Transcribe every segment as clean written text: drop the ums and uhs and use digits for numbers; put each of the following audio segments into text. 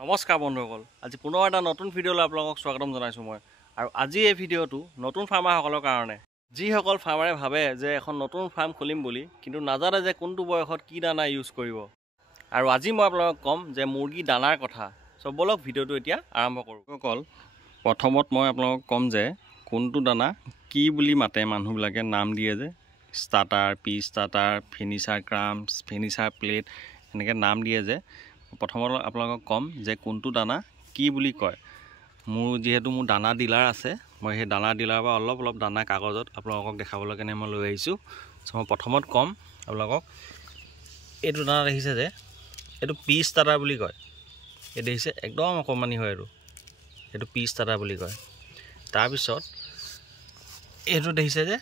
নমস্কাৰ বন্ধুসকল, আজি পুনৰ এটা নতুন ভিডিঅ'লৈ আপোনালোকক স্বাগতম জনাইছোঁ মই। আৰু আজি এই ভিডিঅ'টো নতুন ফাৰ্মাৰসকলৰ কাৰণে, যিসকল ফাৰ্মাৰে ভাবে যে এখন নতুন ফাৰ্ম খুলিম বুলি, কিন্তু নাজানে যে কোনটো বয়সত কি দানা ইউজ কৰিব। আৰু আজি মই আপোনালোকক ক'ম যে মুৰ্গী দানাৰ কথা। চ' বলক ভিডিঅ'টো এতিয়া আৰম্ভ কৰোঁ। অকল প্ৰথমত মই আপোনালোকক ক'ম যে কোনটো দানা কি বুলি মাতে, মানুহবিলাকে নাম দিয়ে যে starter, P starter, finisher crumbs, finisher pellet, এনেকৈ নাম দিয়ে যে। প্ৰথমত আপোনালোকক ক'ম যে কোনটো দানা কি বুলি কয়। যিহেতু মোৰ দানা ডিলাৰ আছে, মই সেই দানা ডিলাৰৰ পৰা অলপ দানা কাগজত আপোনালোকক দেখাবলৈ কাৰণে মই লৈ আহিছোঁ। চ' মই প্ৰথমত ক'ম আপোনালোকক, এইটো দানা দেখিছে যে এইটো পি ষ্টাৰ্টাৰ বুলি কয়। এই দেখিছে একদম অকণমানি হয়, এইটো পি ষ্টাৰ্টাৰ বুলি কয়। তাৰপিছত এইটো দেখিছে যে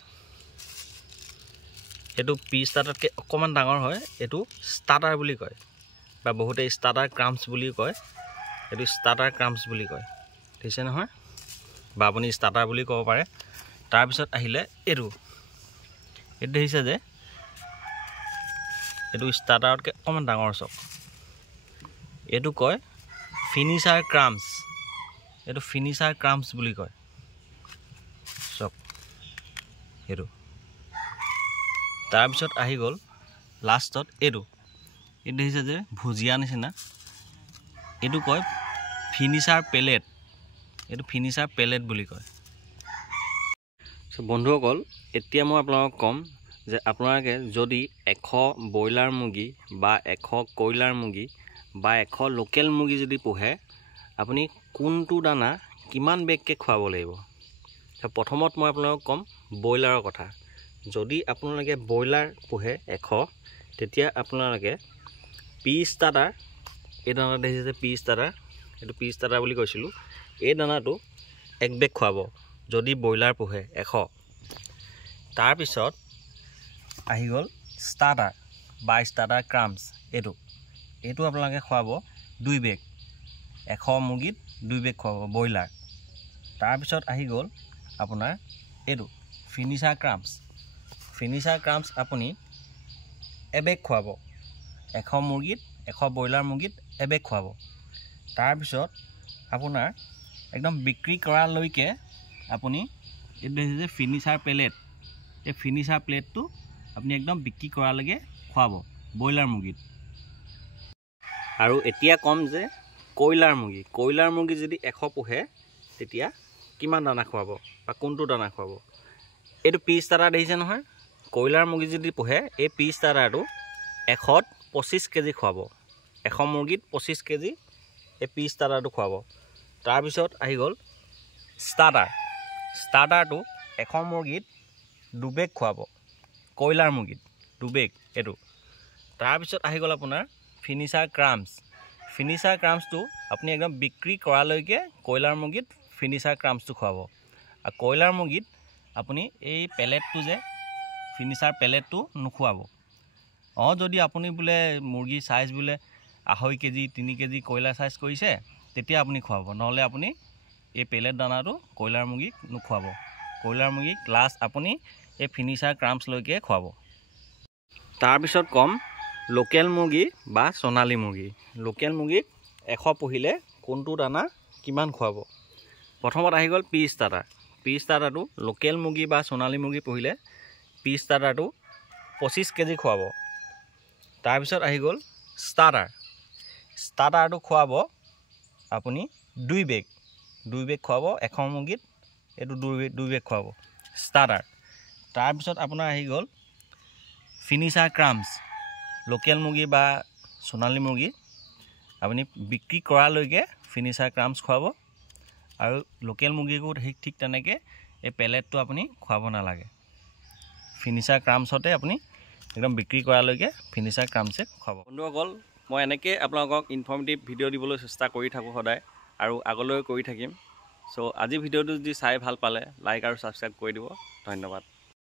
এইটো পি ষ্টাৰ্টাৰতকৈ অকণমান ডাঙৰ হয়, এইটো ষ্টাৰ্টাৰ বুলি কয়, বা বহুতে ষ্টাৰ্টাৰ ক্ৰাম্পছ বুলি কয়। এইটো ষ্টাৰ্টাৰ ক্ৰাম্পছ বুলি কয়, দেখিছে নহয়, বা আপুনি ষ্টাৰ্টাৰ বুলি ক'ব পাৰে। তাৰপিছত আহিলে এইটো দেখিছে যে এইটো ষ্টাৰ্টাৰতকৈ অকণমান ডাঙৰ চক, এইটো কয় ফিনিচাৰ ক্ৰাম্পছ। এইটো ফিনিচাৰ ক্ৰাম্পছ বুলি কয় চক এইটো। তাৰপিছত আহি গ'ল লাষ্টত এইটো দেখিছে যে ভুজিয়া নিচিনা, এইটো কয় ফিনিচাৰ পেলেট। এইটো ফিনিচাৰ পেলেট বুলি কয়। চ' বন্ধুসকল, এতিয়া মই আপোনালোকক ক'ম যে আপোনালোকে যদি 100 ব্ৰইলাৰ মুৰ্গী বা 100 কয়লাৰ মুৰ্গী বা 100 লোকেল মুৰ্গী যদি পোহে, আপুনি কোনটো দানা কিমান বেগকৈ খুৱাব লাগিব। প্ৰথমত মই আপোনালোকক ক'ম ব্ৰইলাৰৰ কথা। যদি আপোনালোকে ব্ৰইলাৰ পোহে 100, তেতিয়া আপোনালোকে পি ষ্টাৰ্টাৰ, এই দানা দেখিছে যে পি ষ্টাৰ্টাৰ, এইটো পি ষ্টাৰ্টাৰ বুলি কৈছিলোঁ, এই দানাটো 1 বেগ খুৱাব যদি ব্ৰইলাৰ পোহে 100। তাৰপিছত আহি গ'ল ষ্টাৰ্টাৰ বা ষ্টাৰ্টাৰ ক্ৰাম্পছ। এইটো আপোনালোকে খুৱাব 2 বেগ, 100 মুৰ্গীত 2 বেগ খুৱাব ব্ৰইলাৰ। তাৰপিছত আহি গ'ল আপোনাৰ এইটো ফিনিচাৰ ক্ৰাম্পছ। ফিনিচাৰ ক্ৰাম্পছ আপুনি 1 বেগ খুৱাব, 100 মুৰ্গীত, 100 ব্ৰইলাৰ মুৰ্গীত 1 বেগ খুৱাব। তাৰপিছত আপোনাৰ একদম বিক্ৰী কৰালৈকে আপুনি এইটো দেখিছে যে ফিনিচাৰ প্লেট, এই ফিনিচাৰ প্লেটটো আপুনি একদম বিক্ৰী কৰালৈকে খুৱাব ব্ৰইলাৰ মুৰ্গীত। আৰু এতিয়া ক'ম যে কয়লাৰ মুৰ্গী যদি 100 পোহে, তেতিয়া কিমান দানা খুৱাব বা কোনটো দানা খুৱাব। এইটো পি ষ্টাৰ্টাৰ দেখিছে নহয়, কয়লাৰ মুৰ্গী যদি পোহে এই পি ষ্টাৰ্টাৰটো 100ত 25 কেজি খুৱাব, 100 মুৰ্গীত 25 কেজি এই পি ষ্টাৰ্টাৰটো খুৱাব। তাৰপিছত আহি গ'ল ষ্টাৰ্টাৰটো 100 মুৰ্গীত 2 বেগ খুৱাব, কয়লাৰ মুৰ্গীত 2 বেগ এইটো। তাৰপিছত আহি গ'ল আপোনাৰ ফিনিচাৰ ক্ৰাম্পছটো আপুনি একদম বিক্ৰী কৰালৈকে কয়লাৰ মুৰ্গীত ফিনিচাৰ ক্ৰাম্পছটো খুৱাব। আৰু কয়লাৰ মুৰ্গীত আপুনি এই পেলেটটো যে ফিনিচাৰ পেলেটটো নোখোৱাব। যদি আপুনি বোলে মুৰ্গী চাইজ বোলে 2.5 কেজি 3 কেজি কয়লাৰ চাইজ কৰিছে, তেতিয়া আপুনি খুৱাব। নহ'লে আপুনি এই পেলেট দানাটো কয়লাৰ মুৰ্গীক নোখোৱাব। কয়লাৰ মুৰ্গীক লাষ্ট আপুনি এই ফিনিচাৰ ক্ৰাম্পছলৈকে খুৱাব। তাৰপিছত ক'ম লোকেল মুৰ্গী বা সোণালী মুৰ্গী। লোকেল মুৰ্গীক 100 পুহিলে কোনটো দানা কিমান খুৱাব। প্ৰথমত আহি গ'ল পি ষ্টাৰ্টাৰটো লোকেল মুৰ্গী বা সোণালী মুৰ্গী পুহিলে পি ষ্টাৰ্টাৰটো 25 কেজি খুৱাব। তাৰপিছত আহি গ'ল ষ্টাৰ্টাৰটো খুৱাব আপুনি 2 বেগ খুৱাব, 100 মুৰ্গীত এইটো 2 বেগ খুৱাব ষ্টাৰ্টাৰ। তাৰপিছত আপোনাৰ আহি গ'ল ফিনিচাৰ ক্ৰাম্পছ। লোকেল মুৰ্গী বা সোণালী মুৰ্গী আপুনি বিক্ৰী কৰালৈকে ফিনিচাৰ ক্ৰাম্পছ খুৱাব। আৰু লোকেল মুৰ্গীকো ঠিক তেনেকৈ এই পেলেটটো আপুনি খুৱাব নালাগে। ফিনিচাৰ ক্ৰাম্পছতে আপুনি একদম বিক্ৰী কৰালৈকে ফিনিচাৰ ক্ৰাম্পছে খুৱাব। বন্ধুসকল, মই এনেকৈ আপোনালোকক ইনফৰ্মেটিভ ভিডিঅ' দিবলৈ চেষ্টা কৰি থাকোঁ সদায়, আৰু আগলৈ কৰি থাকিম। চ' আজি ভিডিঅ'টো যদি চাই ভাল পালে লাইক আৰু ছাবস্ক্ৰাইব কৰি দিব। ধন্যবাদ।